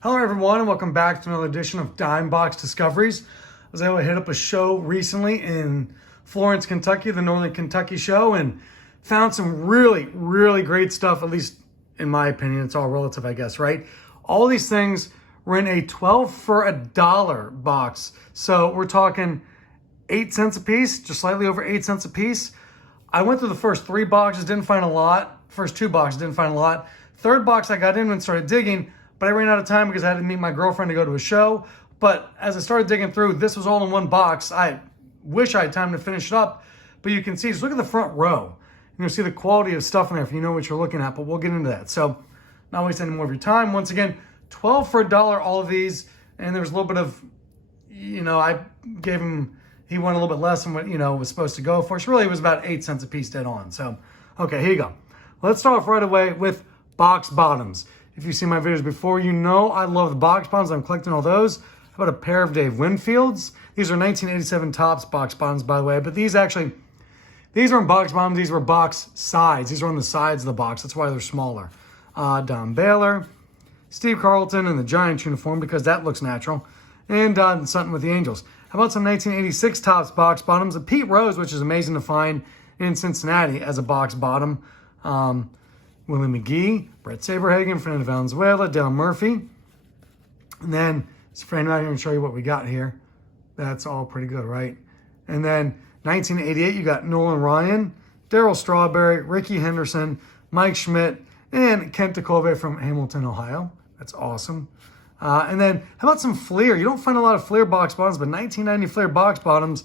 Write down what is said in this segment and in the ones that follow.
Hello everyone and welcome back to another edition of Dime Box Discoveries. I was able to hit up a show recently in Florence, Kentucky, the Northern Kentucky show, and found some really great stuff, at least in my opinion. It's all relative, I guess, right? All these things were in a 12 for $1 box. So we're talking 8 cents a piece, just slightly over 8 cents a piece. I went through the first 3 boxes, didn't find a lot. First 2 boxes, didn't find a lot. Third box I got in and started digging, but I ran out of time because I had to meet my girlfriend to go to a show. But as I started digging through, this was all in one box. I wish I had time to finish it up, but you can see, just look at the front row. You'll see the quality of stuff in there if you know what you're looking at, but we'll get into that. So not waste any more of your time. Once again, 12 for $1, all of these. And there was a little bit of, I gave him, he went a little bit less than what, was supposed to go for. So really it was about 8 cents a piece dead on. So, okay, here you go. Let's start off right away with box bottoms. If you've seen my videos before, you know I love the box bottoms. I'm collecting all those. How about a pair of Dave Winfields? These are 1987 Topps box bottoms, by the way. But these aren't box bottoms. These were box sides. These are on the sides of the box. That's why they're smaller. Don Baylor, Steve Carlton in the Giants uniform because that looks natural. And Don Sutton with the Angels. How about some 1986 Topps box bottoms? A Pete Rose, which is amazing to find in Cincinnati as a box bottom. Willie McGee, Brett Saberhagen, Fernando Valenzuela, Dale Murphy. And then, I'm not even show you what we got here. That's all pretty good, right? And then 1988, you got Nolan Ryan, Darryl Strawberry, Ricky Henderson, Mike Schmidt, and Kent Tecove from Hamilton, Ohio. That's awesome. And then, how about some Fleer? You don't find a lot of Fleer box bottoms, but 1990 Fleer box bottoms,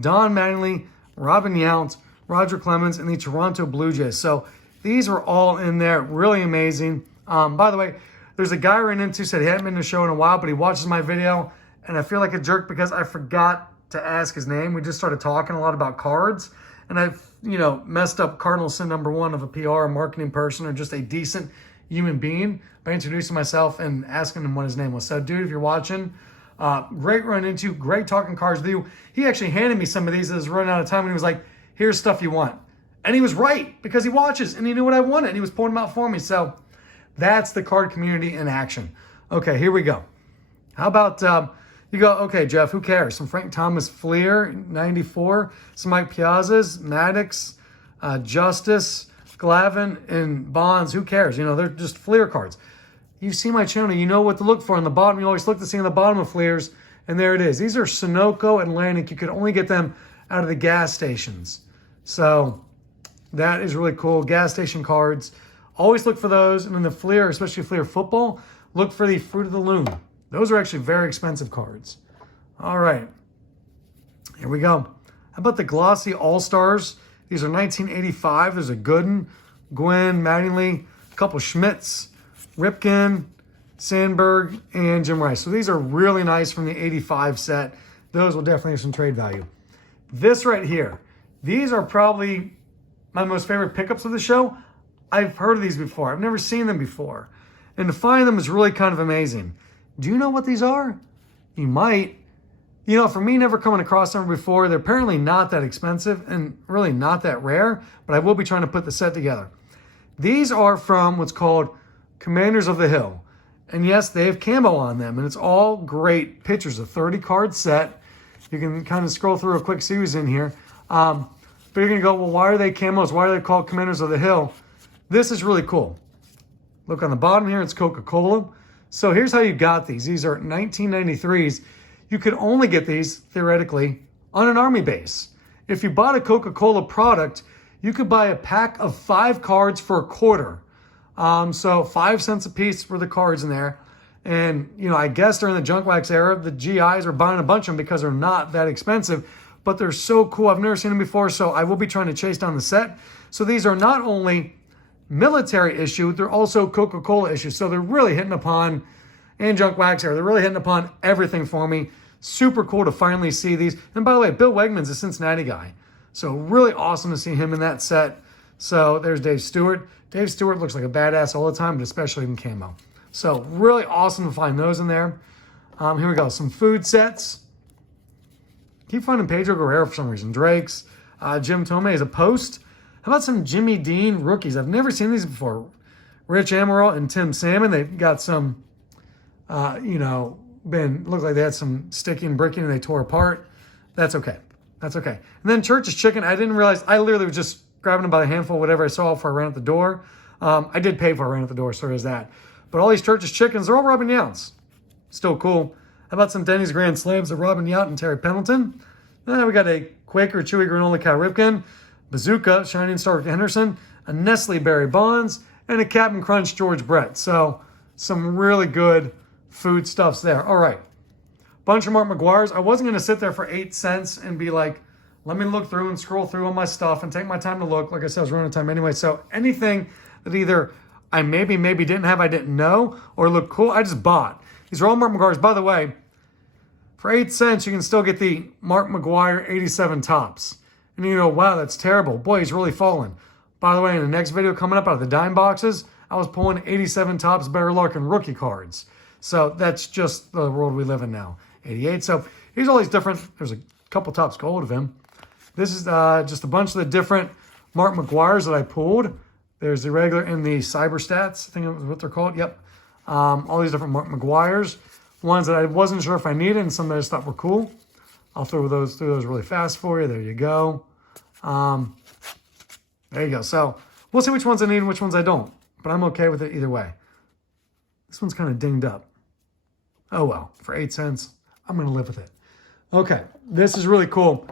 Don Mattingly, Robin Yount, Roger Clemens, and the Toronto Blue Jays. So these were all in there. Really amazing. By the way, there's a guy I ran into, said he hadn't been to the show in a while, but he watches my video, and I feel like a jerk because I forgot to ask his name. We just started talking a lot about cards, and I've, messed up cardinal sin number 1 of a PR, a marketing person, or just a decent human being by introducing myself and asking him what his name was. So, dude, if you're watching, great run into, great talking cards with you. He actually handed me some of these as running out of time, and he was like, here's stuff you want. And he was right because he watches and he knew what I wanted and he was pulling them out for me. So that's the card community in action. Okay, here we go. How about you go, okay, Jeff, who cares? Some Frank Thomas Fleer, 94. Some Mike Piazzas, Maddox, Justice, Glavine, and Bonds. Who cares? They're just Fleer cards. You see my channel, you know what to look for on the bottom. You always look to see on the bottom of Fleers, and there it is. These are Sunoco Atlantic. You could only get them out of the gas stations. So that is really cool. Gas station cards. Always look for those. And then the Fleer, especially Fleer football, look for the Fruit of the Loom. Those are actually very expensive cards. All right. Here we go. How about the glossy All-Stars? These are 1985. There's a Gooden, Gwynn, Mattingly, a couple Schmitz, Ripken, Sandberg, and Jim Rice. So these are really nice from the 85 set. Those will definitely have some trade value. This right here. These are probably my most favorite pickups of the show. I've heard of these before. I've never seen them before. And to find them is really kind of amazing. Do you know what these are? You might. For me, never coming across them before, they're apparently not that expensive and really not that rare, but I will be trying to put the set together. These are from what's called Commanders of the Hill. And yes, they have camo on them, and it's all great pictures. A 30-card set. You can kind of scroll through a quick series in here. But you're going to go, well, why are they camos? Why are they called Commanders of the Hill? This is really cool. Look on the bottom here, it's Coca-Cola. So here's how you got these. These are 1993s. You could only get these, theoretically, on an Army base. If you bought a Coca-Cola product, you could buy a pack of 5 cards for $0.25. So 5 cents a piece for the cards in there. And, I guess during the junk wax era, the GIs are buying a bunch of them because they're not that expensive. But they're so cool. I've never seen them before, so I will be trying to chase down the set. So these are not only military issue, they're also Coca-Cola issue. So they're really hitting upon, and junk wax era, they're really hitting upon everything for me. Super cool to finally see these. And by the way, Bill Wegman's a Cincinnati guy. So really awesome to see him in that set. So there's Dave Stewart. Dave Stewart looks like a badass all the time, but especially in camo. So really awesome to find those in there. Here we go, some food sets. Keep finding Pedro Guerrero for some reason. Drake's, Jim Tomei is a post. How about some Jimmy Dean rookies? I've never seen these before. Rich Amaral and Tim Salmon. They've got some looked like they had some sticking and bricking and they tore apart. That's okay. That's okay. And then Church's Chicken, I didn't realize, I literally was just grabbing them by the handful, whatever I saw before I ran out the door. I did pay for it, I ran out the door, so there's that. But all these Church's Chickens, they're all Robin Yount's. Still cool. How about some Denny's Grand Slams of Robin Yount and Terry Pendleton? Then we got a Quaker Chewy Granola Cal Ripken, Bazooka Shining Star Rick Henderson, a Nestle Barry Bonds, and a Captain Crunch George Brett. So some really good food stuffs there. All right. Bunch of Mark Maguires. I wasn't going to sit there for 8 cents and be like, let me look through and scroll through all my stuff and take my time to look. Like I said, I was running out of time anyway. So anything that either I maybe didn't have, I didn't know, or looked cool, I just bought. These are all Mark Maguires. By the way, for 8 cents, you can still get the Mark Maguire 87 tops. And you know, wow, that's terrible. Boy, he's really fallen. By the way, in the next video coming up out of the dime boxes, I was pulling 87 tops Barry Larkin rookie cards. So that's just the world we live in now. 88. So here's all these different, there's a couple tops gold of him. This is just a bunch of the different Mark Maguires that I pulled. There's the regular and the cyber stats. I think that's what they're called. Yep. All these different Mark Maguires. Ones that I wasn't sure if I needed and some that I just thought were cool. I'll throw those really fast for you. There you go. There you go. So we'll see which ones I need and which ones I don't. But I'm okay with it either way. This one's kind of dinged up. Oh well, for 8 cents, I'm going to live with it. Okay, this is really cool.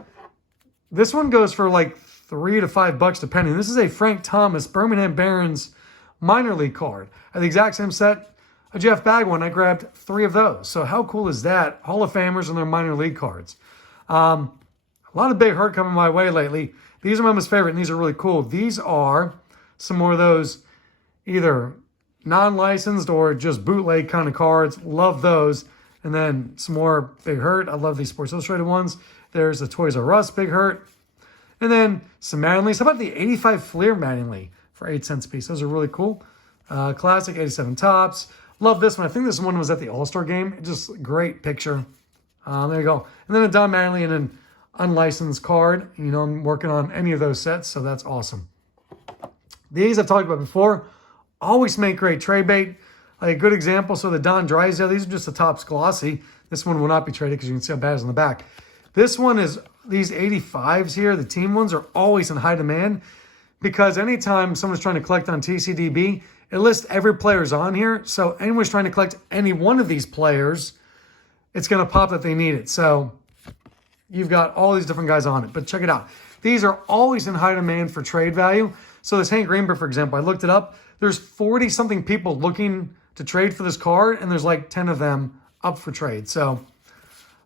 This one goes for like $3 to $5 depending. This is a Frank Thomas Birmingham Barons minor league card. I have the exact same set, a Jeff Bag one. I grabbed 3 of those. So how cool is that? Hall of Famers and their minor league cards. A lot of big hurt coming my way lately. These are my most favorite, and these are really cool. These are some more of those either non-licensed or just bootleg kind of cards. Love those. And then some more Big Hurt. I love these Sports Illustrated ones. There's the Toys R Us Big Hurt. And then some Mattingly's. How about the 85 Fleer Mattingly for 8 cents a piece? Those are really cool. Classic 87 tops. Love this one. I think this one was at the All-Star game. Just great picture. There you go. And then a Don Mattingly and an unlicensed card. You know, I'm working on any of those sets, so that's awesome. These I've talked about before. Always make great trade bait. Like a good example, so the Don Drysdale, these are just the tops glossy. This one will not be traded because you can see how bad it is on the back. This one is, these 85s here, the team ones are always in high demand because anytime someone's trying to collect on TCDB, it lists every player's on here. So anyone's trying to collect any one of these players, it's going to pop that they need it. So you've got all these different guys on it. But check it out. These are always in high demand for trade value. So this Hank Greenberg, for example, I looked it up. There's 40-something people looking to trade for this card, and there's like 10 of them up for trade. So,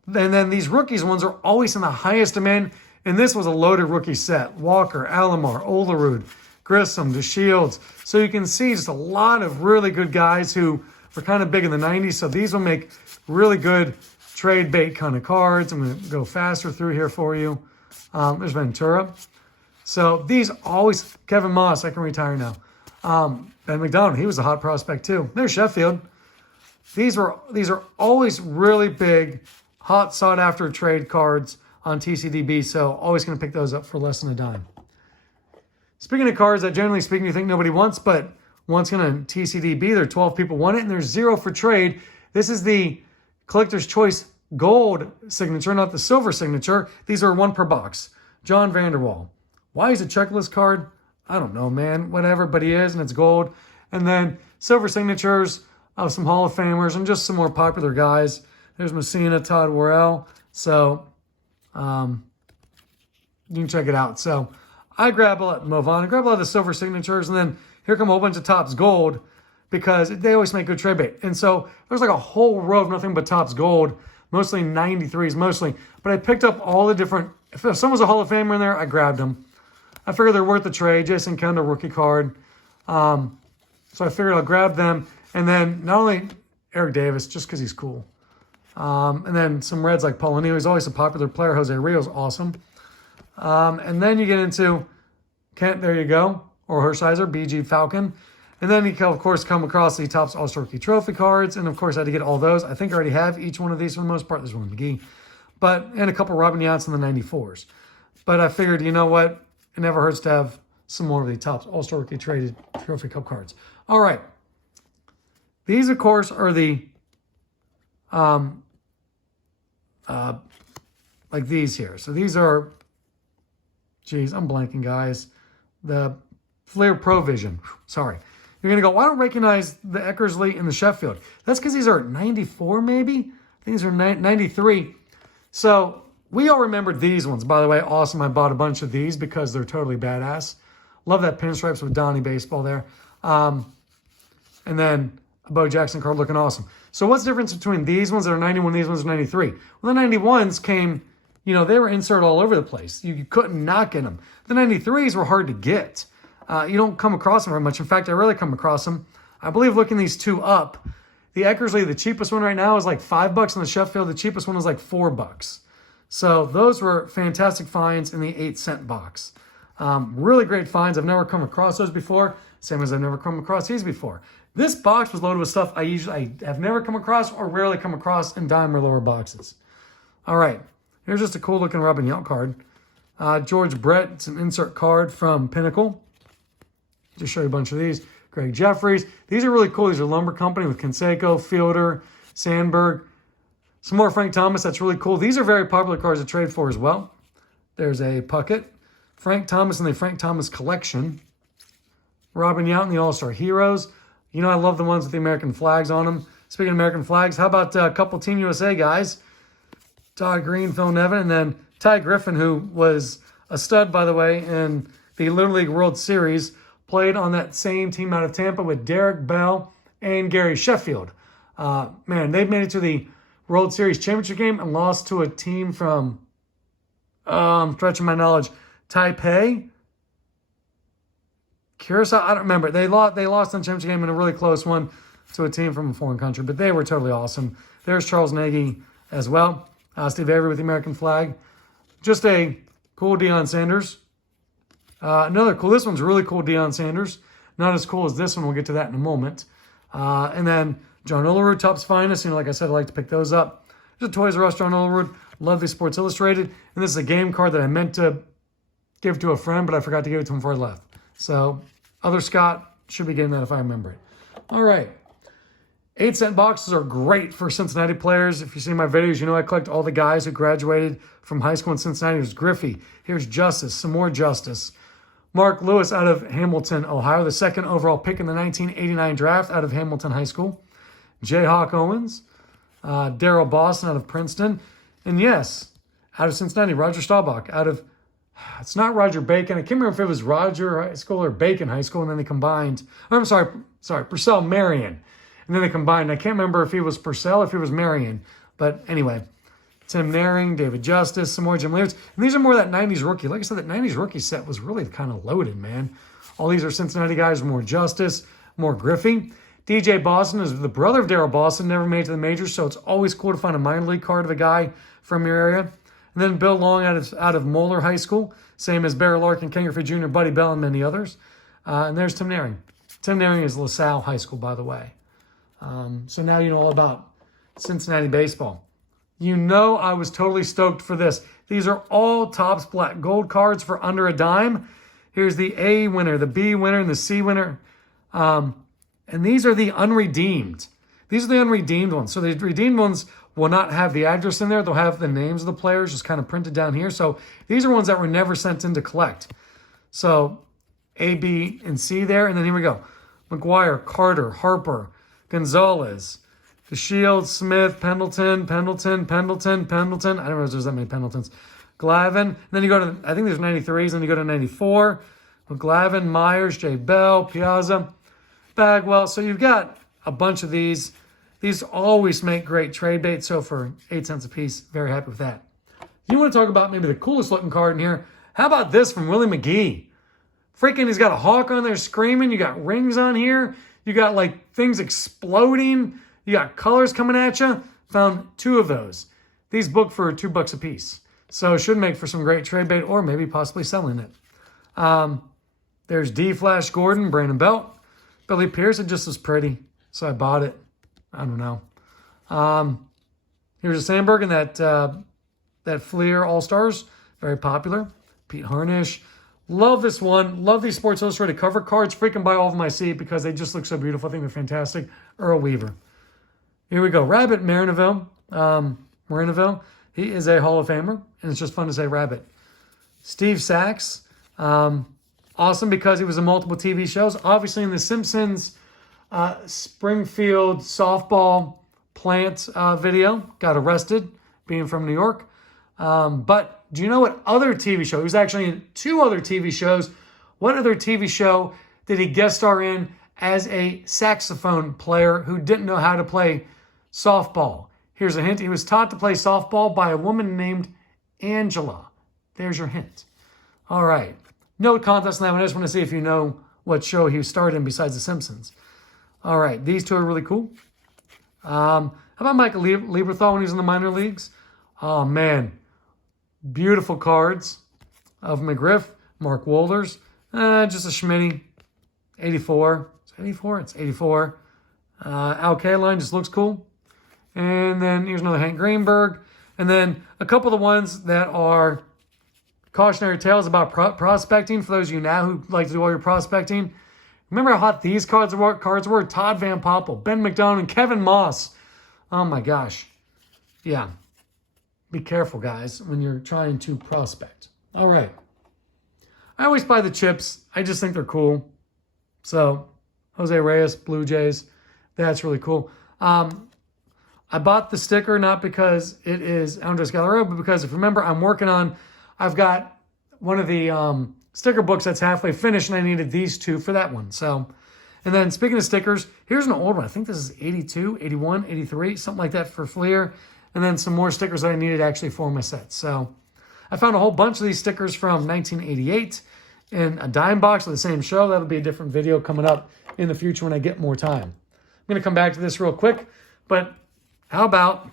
and then these rookies ones are always in the highest demand, and this was a loaded rookie set. Walker, Alomar, Olerud, Grissom, DeShields. So you can see just a lot of really good guys who were kind of big in the 90s. So these will make really good trade bait kind of cards. I'm going to go faster through here for you. There's Ventura. So these always, Kevin Moss, I can retire now. Ben McDonald, he was a hot prospect too. There's Sheffield. These are always really big, hot, sought-after trade cards on TCDB, so always going to pick those up for less than a dime. Speaking of cards that generally speaking you think nobody wants, but once again to TCDB, there are 12 people want it, and there's 0 for trade. This is the Collector's Choice Gold signature, not the silver signature. These are 1 per box. John Vanderwall. Why is a checklist card? I don't know, man. Whatever, but he is, and it's gold. And then silver signatures of some Hall of Famers and just some more popular guys. There's Messina, Todd Worrell. So you can check it out. So I grab a lot, move on. I grab a lot of the silver signatures, and then here come a whole bunch of Topps Gold because they always make good trade bait. And so there's like a whole row of nothing but Topps Gold, mostly 93s, mostly. But I picked up all the different, if someone was a Hall of Famer in there, I grabbed them. I figured they're worth the trade. Jason Kendall, rookie card. So I figured I'll grab them. And then not only Eric Davis, just because he's cool. And then some Reds like Paul O'Neill. He's always a popular player. Jose Rio's awesome. And then you get into Kent, there you go, or Hershiser, BG Falcon. And then you can, of course, come across the Topps All-Star Rookie Trophy cards. And, of course, I had to get all those. I think I already have each one of these for the most part. There's one McGee. And a couple Robin Yount's in the 94s. But I figured, you know what? It never hurts to have some more of the Topps All-Star Rookie Traded Trophy Cup cards. All right. These, of course, are the like these here. So these are, geez, I'm blanking, guys. The Fleer Provision. Sorry. You're going to go, well, I don't recognize the Eckersley and the Sheffield. That's because these are 94 maybe? I think these are 93. So we all remembered these ones. By the way, awesome. I bought a bunch of these because they're totally badass. Love that pinstripes with Donnie baseball there. And then a Bo Jackson card looking awesome. So what's the difference between these ones that are 91 and these ones that are 93? Well, the 91s came, you know, they were inserted all over the place. You couldn't not get them. The 93s were hard to get. You don't come across them very much. In fact, I rarely come across them. I believe looking these two up, the Eckersley, the cheapest one right now is like $5, and the Sheffield, the cheapest one is like $4. So those were fantastic finds in the 8-cent box. Really great finds. I've never come across those before, same as I've never come across these before. This box was loaded with stuff I have never come across or rarely come across in dime or lower boxes. All right, here's just a cool looking Robin Yount card. George Brett, it's an insert card from Pinnacle. Just show you a bunch of these. Greg Jeffries. These are really cool. These are Lumber Company with Canseco, Fielder, Sandberg. Some more Frank Thomas. That's really cool. These are very popular cards to trade for as well. There's a Puckett. Frank Thomas in the Frank Thomas collection. Robin Yount in the All-Star Heroes. You know I love the ones with the American flags on them. Speaking of American flags, how about a couple Team USA guys? Todd Green, Phil Nevin, and then Ty Griffin, who was a stud, by the way, in the Little League World Series. Played on that same team out of Tampa with Derek Bell and Gary Sheffield. Man, they've made it to the World Series championship game and lost to a team from, I'm stretching my knowledge, Taipei? Curacao? I don't remember. They lost in the championship game in a really close one to a team from a foreign country, but they were totally awesome. There's Charles Nagy as well. Steve Avery with the American flag. Just a cool Deion Sanders. Another cool, this one's really cool, Deion Sanders. Not as cool as this one. We'll get to that in a moment. And then John Olerud, Topps Finest. You know, like I said, I like to pick those up. There's a Toys R Us John Olerud. Love the Sports Illustrated. And this is a game card that I meant to give to a friend, but I forgot to give it to him before I left. So, other Scott should be getting that if I remember it. All right. 8-cent boxes are great for Cincinnati players. If you see my videos, you know I collect all the guys who graduated from high school in Cincinnati. Here's Griffey. Here's Justice. Some more Justice. Mark Lewis out of Hamilton, Ohio, the second overall pick in the 1989 draft out of Hamilton High School. Jayhawk Owens. Daryl Boston out of Princeton. And yes, out of Cincinnati, Roger Staubach out of, it's not Roger Bacon. I can't remember if it was Roger High School or Bacon High School, and then they combined. I'm sorry, Purcell Marion. And then they combined. I can't remember if he was Purcell or if he was Marion. But anyway, Tim Naring, David Justice, some more Jim Lears. And these are more that 90s rookie. Like I said, that 90s rookie set was really kind of loaded, man. All these are Cincinnati guys, more Justice, more Griffey. DJ Boston is the brother of Daryl Boston, never made it to the majors, so it's always cool to find a minor league card of a guy from your area. And then Bill Long out of Moeller High School, same as Barry Larkin, Ken Griffey Jr., Buddy Bell, and many others. And there's Tim Naring. Tim Naring is LaSalle High School, by the way. So now you know all about Cincinnati baseball. You know I was totally stoked for this. These are all Topps Black Gold cards for under a dime. Here's the A winner, the B winner, and the C winner. And these are the unredeemed. These are the unredeemed ones. So the redeemed ones will not have the address in there. They'll have the names of the players just kind of printed down here. So these are ones that were never sent in to collect. So A, B, and C there. And then here we go. Maguire, Carter, Harper, Gonzalez, DeShields, Smith, Pendleton. I don't know if there's that many Pendletons. Glavin. And then you go to, I think there's 93s. Then you go to 94. Glavin, Myers, J. Bell, Piazza, Bagwell. So you've got a bunch of these. These always make great trade bait. So for 8 cents a piece, very happy with that. You want to talk about maybe the coolest looking card in here? How about this from Willie McGee? Freaking, he's got a hawk on there screaming. You got rings on here. You got like things exploding. You got colors coming at you. Found 2 of those. These booked for $2 a piece. So should make for some great trade bait or maybe possibly selling it. There's D. Flash Gordon, Brandon Belt. Billy Pierce, it just was pretty. So I bought it. I don't know. Here's a Sandberg and that Fleer All-Stars. Very popular. Pete Harnish. Love this one. Love these Sports Illustrated cover cards. Freaking buy all of them I see because they just look so beautiful. I think they're fantastic. Earl Weaver. Here we go. Rabbit Marineville. He is a Hall of Famer, and it's just fun to say Rabbit. Steve Sachs. Awesome because he was in multiple TV shows. Obviously in The Simpsons, Springfield softball plant video. Got arrested being from New York. But do you know what other TV show? He was actually in 2 other TV shows. What other TV show did he guest star in as a saxophone player who didn't know how to play softball? Here's a hint. He was taught to play softball by a woman named Angela. There's your hint. All right. No contest on that one. I just want to see if you know what show he starred in besides The Simpsons. All right. These 2 are really cool. How about Michael Lieberthal when he was in the minor leagues? Oh, man. Beautiful cards of McGriff, Mark Wolders. Just a Schmitty. 84. Is it 84? It's 84. Al Kaline just looks cool. And then here's another Hank Greenberg. And then a couple of the ones that are cautionary tales about prospecting for those of you now who like to do all your prospecting. Remember how hot these cards were? Todd Van Poppel, Ben McDonough, and Kevin Moss. Oh my gosh. Yeah. Be careful, guys, when you're trying to prospect. All right. I always buy the chips. I just think they're cool. So, Jose Reyes, Blue Jays. That's really cool. I bought the sticker not because it is Andres Gallardo, but because if you remember, I've got one of the sticker books that's halfway finished, and I needed these 2 for that one. So, and then speaking of stickers, here's an old one. I think this is 82, 81, 83, something like that for Fleer. And then some more stickers that I needed actually for my set. So I found a whole bunch of these stickers from 1988 in a dime box of the same show. That'll be a different video coming up in the future when I get more time. I'm going to come back to this real quick, but how about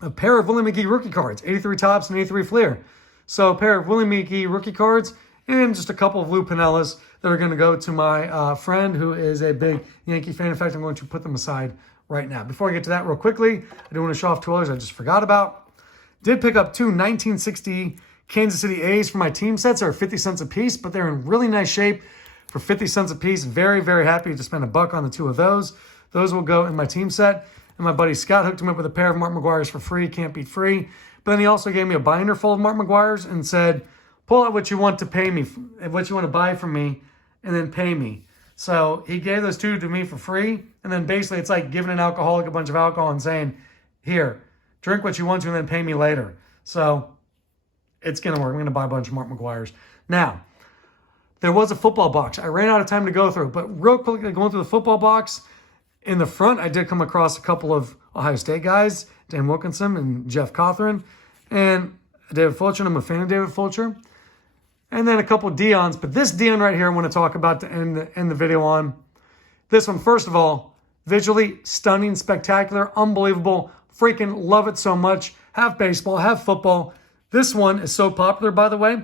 a pair of Willie McGee rookie cards, 83 Topps and 83 Fleer. So a pair of Willie McGee rookie cards and just a couple of Lou Pinellas that are going to go to my friend who is a big Yankee fan. In fact, I'm going to put them aside right now. Before I get to that real quickly, I do want to show off 2 others I just forgot about. Did pick up 2 1960 Kansas City A's for my team sets. They're 50 cents a piece, but they're in really nice shape for 50 cents a piece. Very, very happy to spend $1 on the 2 of those. Those will go in my team set. And my buddy Scott hooked him up with a pair of Mark Maguires for free. Can't beat free. But then he also gave me a binder full of Mark Maguires and said, pull out what you want to pay me, what you want to buy from me, and then pay me. So he gave those 2 to me for free. And then basically it's like giving an alcoholic a bunch of alcohol and saying, here, drink what you want to and then pay me later. So it's going to work. I'm going to buy a bunch of Mark Maguires. Now, there was a football box. I ran out of time to go through. But real quickly, going through the football box, in the front, I did come across a couple of Ohio State guys, Dan Wilkinson and Jeff Cothran, and David Fulcher. I'm a fan of David Fulcher. And then a couple of Deons. But this Deon right here I want to talk about to end the video on. This one, first of all, visually stunning, spectacular, unbelievable. Freaking love it so much. Have baseball, have football. This one is so popular, by the way.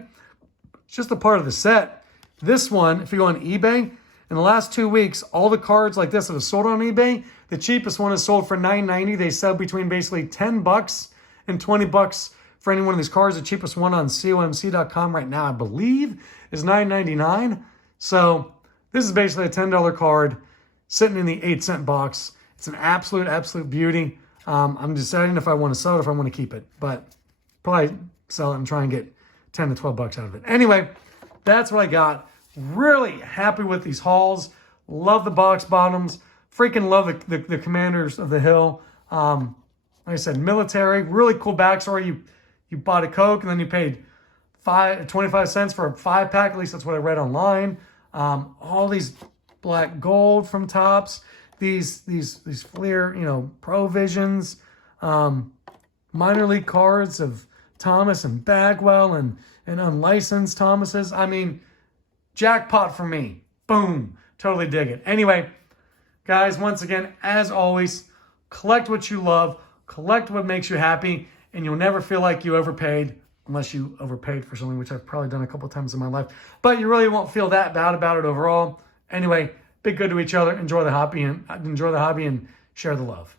It's just a part of the set. This one, if you go on eBay, in the last 2 weeks, all the cards like this that have sold on eBay, the cheapest one is sold for $9.90. They sell between basically $10 and $20 for any one of these cards. The cheapest one on comc.com right now, I believe, is $9.99. So this is basically a $10 card sitting in the 8-cent box. It's an absolute beauty. I'm deciding if I want to sell it or if I want to keep it. But probably sell it and try and get 10 to $12 out of it. Anyway, that's what I got. Really happy with these hauls. Love the box bottoms. Freaking love the Commanders of the Hill. Like I said, military. Really cool backstory. You bought a Coke and then you paid 25 cents for a 5-pack. At least that's what I read online. All these black gold from Topps. These Fleer, Pro Visions. Minor league cards of Thomas and Bagwell and unlicensed Thomases. I mean, jackpot for me. Boom. Totally dig it. Anyway, guys, once again, as always, collect what you love, collect what makes you happy, and you'll never feel like you overpaid unless you overpaid for something, which I've probably done a couple times in my life. But you really won't feel that bad about it overall. Anyway, be good to each other. Enjoy the hobby and share the love.